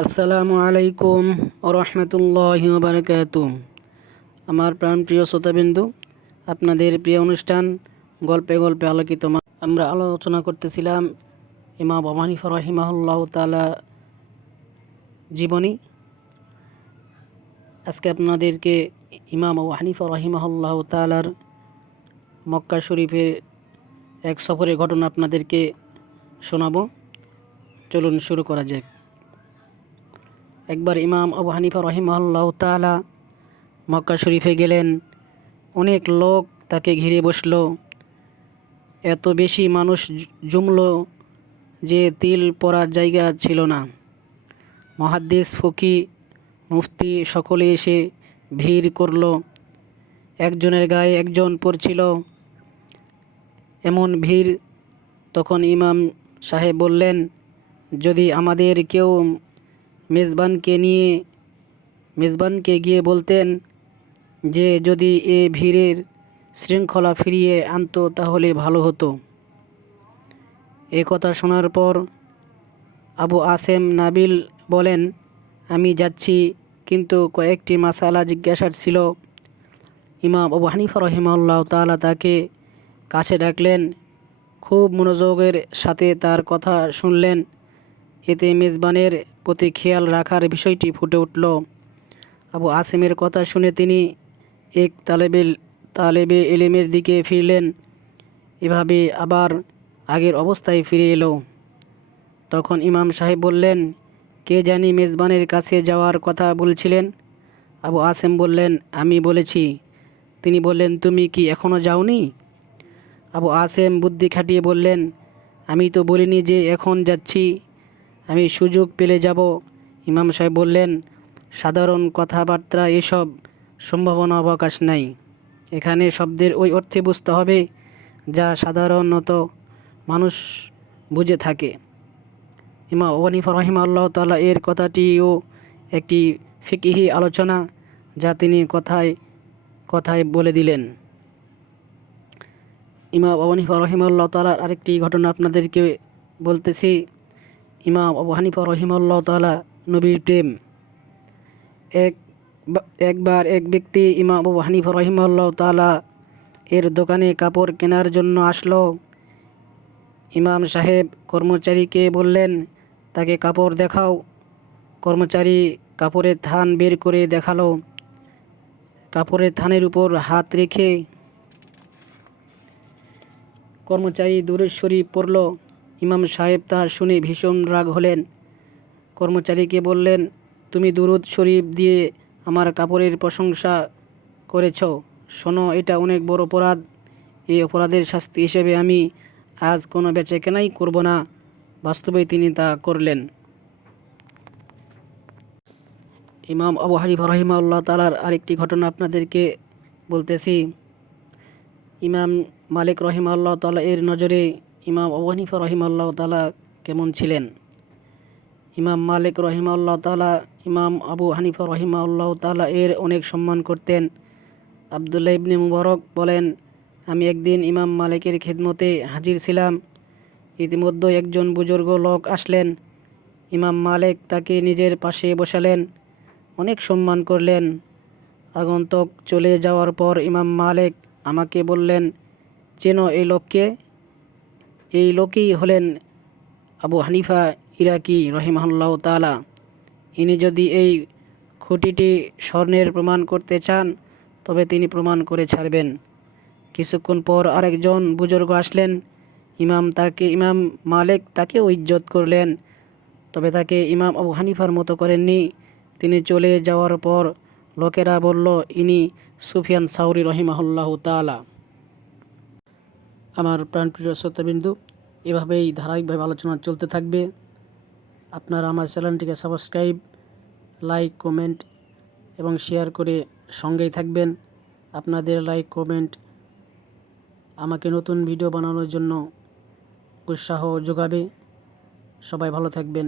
আসসালামু আলাইকুম রহমতুল্লাহি বারাকাতু। আমার প্রাণপ্রিয় শ্রোতাবিন্দু, আপনাদের প্রিয় অনুষ্ঠান গল্পে গল্পে আলোকিত আমরা আলোচনা করতেছিলাম ইমাম আবু হানিফা রাহিমাহুল্লাহ তাআলা জীবনী। আজকে আপনাদেরকে ইমাম আবু হানিফা রাহিমাহুল্লাহ তাআলার মক্কা শরীফের এক সফরের ঘটনা আপনাদেরকে শোনাবো। চলুন শুরু করা যাক। একবার ইমাম আবু হানিফা রাহিমাহুল্লাহ তাআলা মক্কা শরীফে গেলেন। অনেক লোক তাকে ঘিরে বসল। এত বেশি মানুষ জমল যে তিল পরার জায়গা ছিল না। মুহাদ্দিস, ফকি, মুফতি সকলে এসে ভিড় করল। একজনের গায়ে একজন পড়ছিল, এমন ভিড়। তখন ইমাম সাহেব বললেন, যদি আমাদের কেউ মেজবানকে গিয়ে বলতেন যে যদি এ ভিড়ের শৃঙ্খলা ফিরিয়ে আনতো তাহলে ভালো হতো। এ কথা শোনার পর আবু আসেম নাবিল বলেন, আমি যাচ্ছি, কিন্তু কয়েকটি মাসালা জিজ্ঞাসার ছিল। ইমাম আবু হানিফা রাহিমাহুল্লাহ তাআলা তাকে কাছে ডাকলেন, খুব মনোযোগের সাথে তার কথা শুনলেন। এতে মেজবানের প্রতি খেয়াল রাখার বিষয়টি ফুটে উঠল। আবু আসেমের কথা শুনে তিনি এক তালেবে এলেমের দিকে ফিরলেন। এভাবে আবার আগের অবস্থায় ফিরে এলো। তখন ইমাম সাহেব বললেন, কে জানি মেজবানের কাছে যাওয়ার কথা বলছিলেন? আবু আসেম বললেন, আমি বলেছি। তিনি বললেন, তুমি কি এখনও যাওনি? আবু আসেম বুদ্ধি খাটিয়ে বললেন, আমি তো বলিনি যে এখন যাচ্ছি, আমি সুযোগ পেলে যাব। ইমাম সাহেব বললেন, সাধারণ কথাবার্তা এসব সম্ভাবনা অবকাশ নাই। এখানে শব্দের ওই অর্থে বুঝতে হবে যা সাধারণত মানুষ বুঝে থাকে। ইমাম আবু হানিফা রাহিমাহুল্লাহ তাআলা এর কথাটিও একটি ফিকহি আলোচনা, যা তিনি কথায় কথায় বলে দিলেন। ইমাম আবু হানিফা রাহিমাহুল্লাহ তাআলার আরেকটি ঘটনা আপনাদেরকে বলতেছি। ইমাম আবু হানিফা রাহিমাহুল্লাহ তাআলা নবীর প্রেম। একবার এক ব্যক্তি ইমাম আবু হানিফা রাহিমাহুল্লাহ তাআলা এর দোকানে কাপড় কেনার জন্য আসলো। ইমাম সাহেব কর্মচারীকে বললেন, তাকে কাপড় দেখাও। কর্মচারী কাপড়ের থান বের করে দেখালো। কাপড়ের থানের উপর হাত রেখে কর্মচারী দুরূদ শরীফ পড়ল। ইমাম সাহেব তা শুনে ভীষণ রাগ হলেন। কর্মচারীকে বললেন, তুমি দুরূদ শরীফ দিয়ে আমার কাপড়ের প্রশংসা করেছ। শোনো, এটা অনেক বড় অপরাধ। এই অপরাধের শাস্তি হিসেবে আমি আজ কোনো বেচাকেনাই করব না। বাস্তবেই তিনি তা করলেন। ইমাম আবু হানিফা রাহিমাহুল্লাহ তাআলার আরেকটি ঘটনা আপনাদেরকে বলতেছি। ইমাম মালিক রাহিমাহুল্লাহ তাআলা এর নজরে ইমাম আবু হানিফা রাহিমাহুল্লাহ তাআলা কেমন ছিলেন? ইমাম মালিক রাহিমাহুল্লাহ তাআলা ইমাম আবু হানিফা রাহিমাহুল্লাহ তাআলা এর অনেক সম্মান করতেন। আব্দুল্লাহ ইবনে মুবারক বলেন, আমি একদিন ইমাম মালিকের খিদমতে হাজির ছিলাম। ইতিমধ্যে একজন বুজুর্গ লোক আসলেন। ইমাম মালিক তাকে নিজের পাশে বসালেন, অনেক সম্মান করলেন। আগন্তুক চলে যাওয়ার পর ইমাম মালিক আমাকে বললেন, চেনো এই লোককে? এই লোকই হলেন আবু হানিফা ইরাকি রহিমাহুল্লাহ তাআলা। ইনি যদি এই খুঁটিটি স্বর্ণের প্রমাণ করতে চান তবে তিনি প্রমাণ করে ছাড়বেন। কিছুক্ষণ পর আরেকজন বুজুর্গ আসলেন। ইমাম মালিক তাকেও ইজ্জত করলেন, তবে তাকে ইমাম আবু হানিফার মতো করেননি। তিনি চলে যাওয়ার পর লোকেরা বলল, ইনি সুফিয়ান সাউরি রহিমাহুল্লাহ তাআলা। আমার প্রাণপ্রিয় শ্রোতাবিন্দু, এভাবেই ধারাবাহিকভাবে আলোচনা চলতে থাকবে। আপনারা আমার চ্যানেলটিকে সাবস্ক্রাইব, লাইক, কমেন্ট এবং শেয়ার করে সঙ্গেই থাকবেন। আপনাদের লাইক, কমেন্ট আমাকে নতুন ভিডিও বানানোর জন্য উৎসাহ যোগাবে। সবাই ভালো থাকবেন।